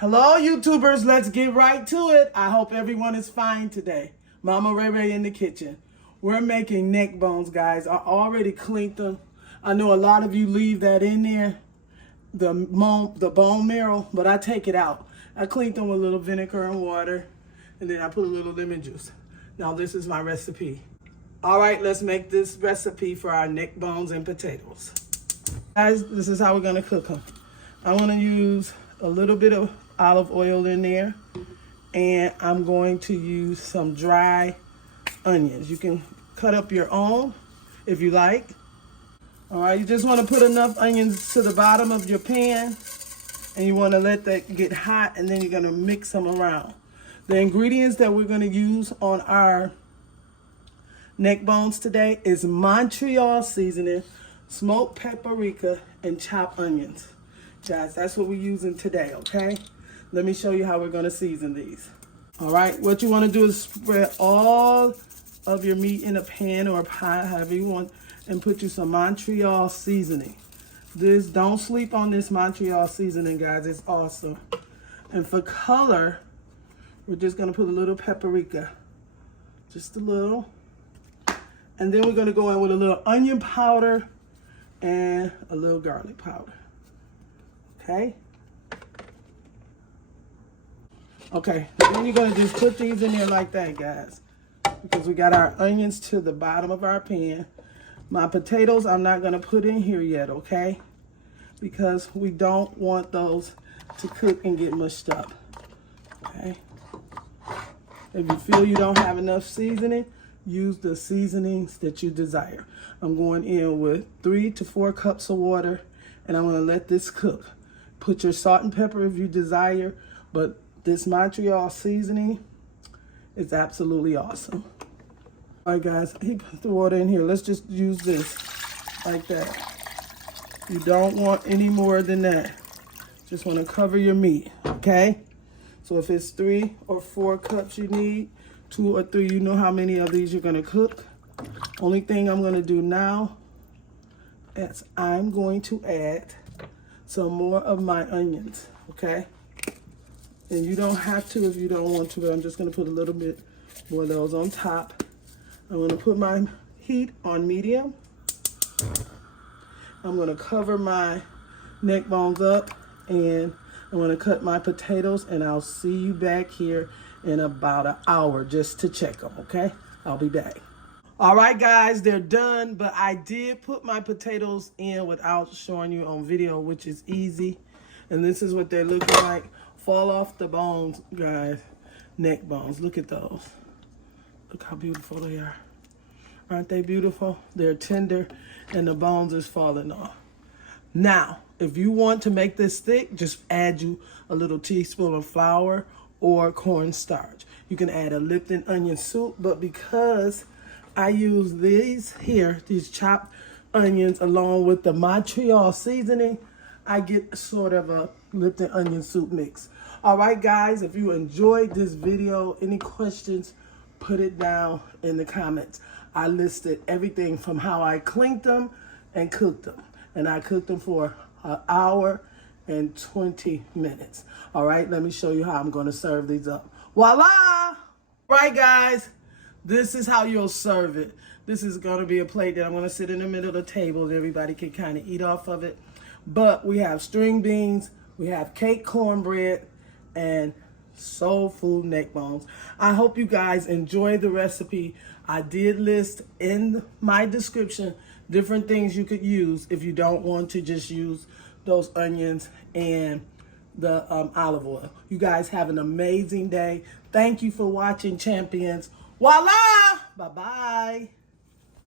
Hello, YouTubers. Let's get right to it. I hope everyone is fine today. Mama Ray Ray in the kitchen. We're making neck bones, guys. I already cleaned them. I know a lot of you leave that in there, the bone marrow, but I take it out. I cleaned them with a little vinegar and water, and then I put a little lemon juice. Now this is my recipe. All right, let's make this recipe for our neck bones and potatoes. Guys, this is how we're gonna cook them. I wanna use a little bit of olive oil in there, and I'm going to use some dry onions. You can cut up your own if you like. All right, you just want to put enough onions to the bottom of your pan, and you want to let that get hot, and then you're going to mix them around. The ingredients that we're going to use on our neck bones today is Montreal seasoning, smoked paprika, and chopped onions. Guys, that's what we're using today, okay? Let me show you how we're going to season these. All right, what you want to do is spread all of your meat in a pan or a pot, however you want, and put you some Montreal seasoning. Don't sleep on this Montreal seasoning, guys. It's awesome. And for color, we're just going to put a little paprika, just a little. And then we're going to go in with a little onion powder and a little garlic powder. Okay. Okay, then you're gonna just put these in there like that, guys, because we got our onions to the bottom of our pan. My potatoes I'm not gonna put in here yet, okay? Because we don't want those to cook and get mushed up, okay? If you feel you don't have enough seasoning, use the seasonings that you desire. I'm going in with 3 to 4 cups of water, and I'm gonna let this cook. Put your salt and pepper if you desire, but this Montreal seasoning is absolutely awesome. All right, guys, he put the water in here. Let's just use this like that. You don't want any more than that. Just want to cover your meat, okay? So if it's 3 or 4 cups you need, 2 or 3, you know how many of these you're gonna cook. Only thing I'm gonna do now is I'm going to add some more of my onions, okay? And you don't have to if you don't want to, but I'm just gonna put a little bit more of those on top. I'm gonna put my heat on medium. I'm gonna cover my neck bones up, and I'm gonna cut my potatoes, and I'll see you back here in about an hour just to check them, okay? I'll be back. All right, guys, they're done, but I did put my potatoes in without showing you on video, which is easy. And this is what they're looking like. Fall off the bones, guys. Neck bones. Look at those. Look how beautiful they are. Aren't they beautiful? They're tender, and the bones is falling off. Now, if you want to make this thick, just add you a little teaspoon of flour or cornstarch. You can add a Lipton onion soup, but because I use these chopped onions along with the Montreal seasoning, I get sort of a Lipton onion soup mix. All right, guys, if you enjoyed this video, any questions, put it down in the comments. I listed everything from how I cleaned them and cooked them. And I cooked them for an hour and 20 minutes. All right, let me show you how I'm going to serve these up. Voila! All right, guys, this is how you'll serve it. This is going to be a plate that I'm going to sit in the middle of the table and everybody can kind of eat off of it. But we have string beans, we have cake cornbread, and soul food neck bones. I hope you guys enjoy the recipe. I did list in my description different things you could use if you don't want to just use those onions and the olive oil. You guys have an amazing day. Thank you for watching, champions. Voila! Bye-bye.